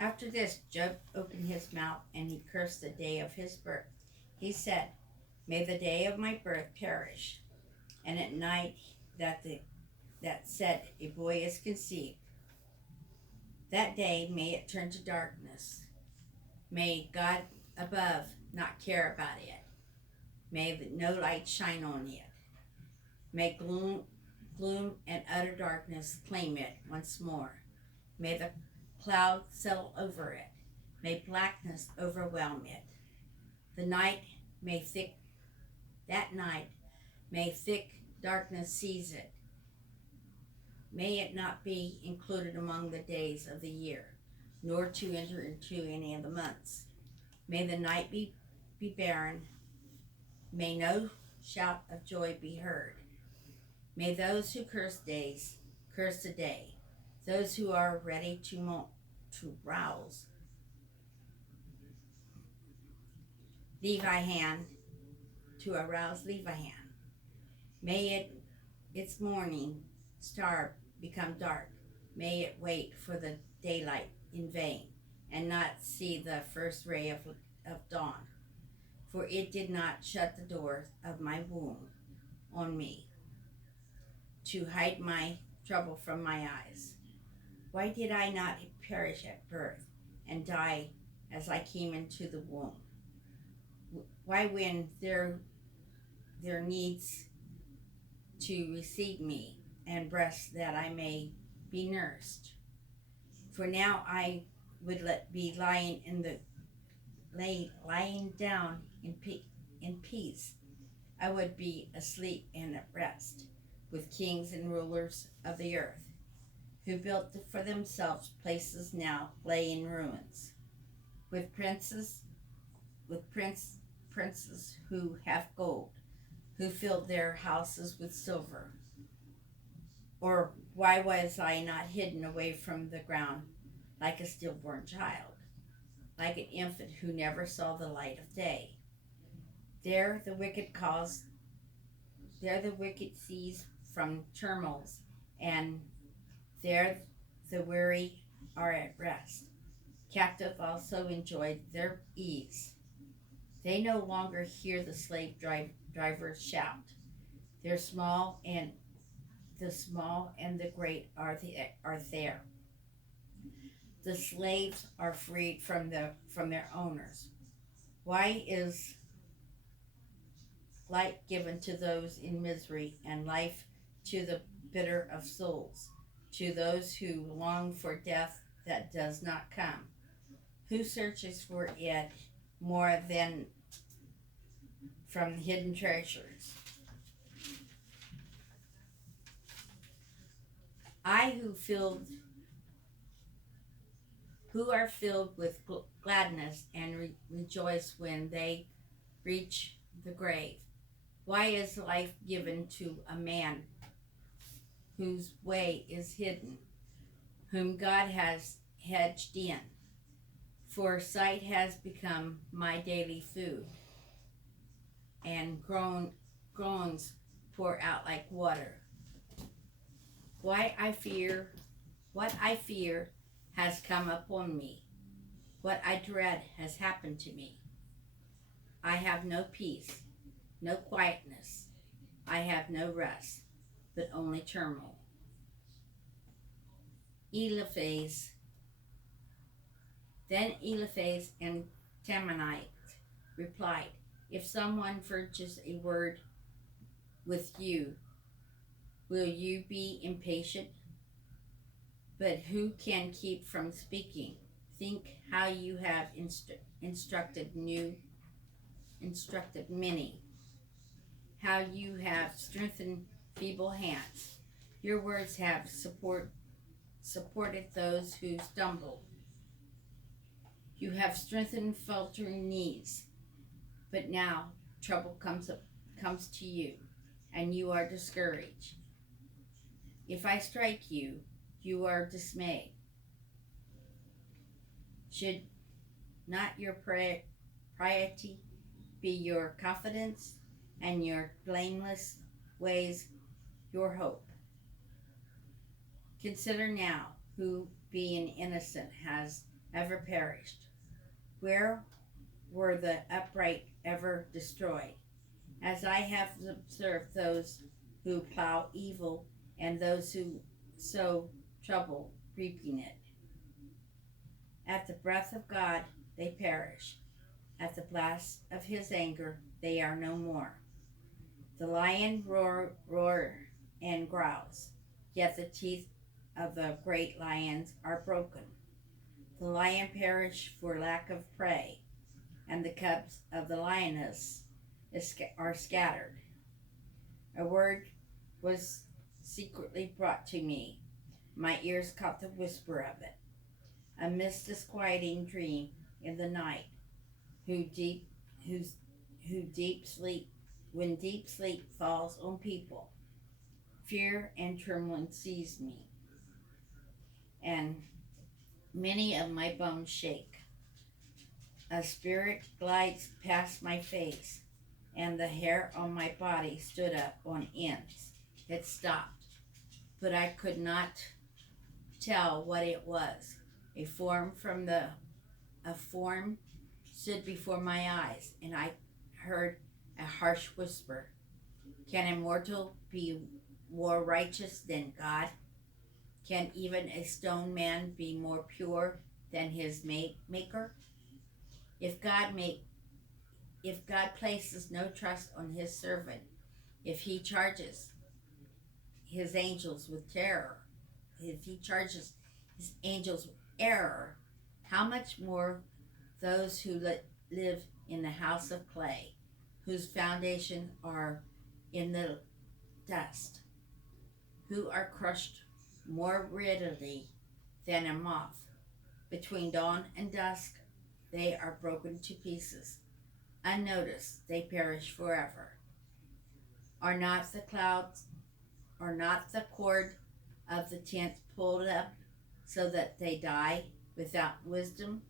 After this, Job opened his mouth and he cursed the day of his birth. He said, "May the day of my birth perish, and at night that said a boy is conceived. That day may it turn to darkness. May God above not care about it. May no light shine on it. May gloom and utter darkness claim it once more. May the cloud settle over it. May blackness overwhelm it. The night may thick that night may thick darkness seize it. May it not be included among the days of the year, nor to enter into any of the months. May the night be barren. May no shout of joy be heard. May those who curse the day. Those who are ready to rouse Levihan, to arouse Levihan. May its morning star become dark. May it wait for the daylight in vain, and not see the first ray of dawn. For it did not shut the doors of my womb on me, to hide my trouble from my eyes. Why did I not perish at birth, and die as I came into the womb? Why, when there needs to receive me, and breast that I may be nursed? For now I would be lying down in peace. I would be asleep and at rest with kings and rulers of the earth, who built for themselves places now lay in ruins, with princes who have gold, who filled their houses with silver. Or why was I not hidden away from the ground like a stillborn child, like an infant who never saw the light of day? There the wicked cease from turmoils, and there the weary are at rest. Captive also enjoyed their ease. They no longer hear the slave drivers shout. Their the small and the great are there. The slaves are freed from their owners. Why is light given to those in misery, and life to the bitter of souls, to those who long for death that does not come? Who searches for it more than from hidden treasures? I who are filled with gladness and rejoice when they reach the grave. Why is life given to a man whose way is hidden, whom God has hedged in? For sight has become my daily food, and groans pour out like water. What I fear has come upon me. What I dread has happened to me. I have no peace, no quietness. I have no rest, but only turmoil. Eliphaz, then Eliphaz and Temanite replied, "If someone urges a word with you, will you be impatient? But who can keep from speaking? Think how you have instructed many, how you have strengthened feeble hands. Your words have supported those who stumble. You have strengthened faltering knees. But now trouble comes to you, and you are discouraged. If I strike you, you are dismayed. Should not your piety be your confidence, and your blameless ways your hope? Consider now who, being innocent, has ever perished? Where were the upright ever destroyed? As I have observed those who plow evil and those who sow trouble, reaping it. At the breath of God they perish. At the blast of his anger they are no more. The lion roars and growls, yet the teeth of the great lions are broken. The lion perished for lack of prey, and the cubs of the lioness are scattered. A word was secretly brought to me. My ears caught the whisper of it. A mist disquieting dream in the night, who deep whose who deep sleep when deep sleep falls on people, fear and trembling seize me, and many of my bones shake. A spirit glides past my face, and the hair on my body stood up on ends. It stopped, but I could not tell what it was. A form from the a form stood before my eyes, and I heard a harsh whisper. Can a mortal be more righteous than God? Can even a stone man be more pure than his maker? If God make if God places no trust on his servant, if he charges his angels with terror, if he charges his angels with error, how much more those who live in the house of clay, whose foundations are in the dust, who are crushed more readily than a moth. Between dawn and dusk, they are broken to pieces. Unnoticed, they perish forever. Are not the clouds, are not the cord of the tent pulled up so that they die without wisdom?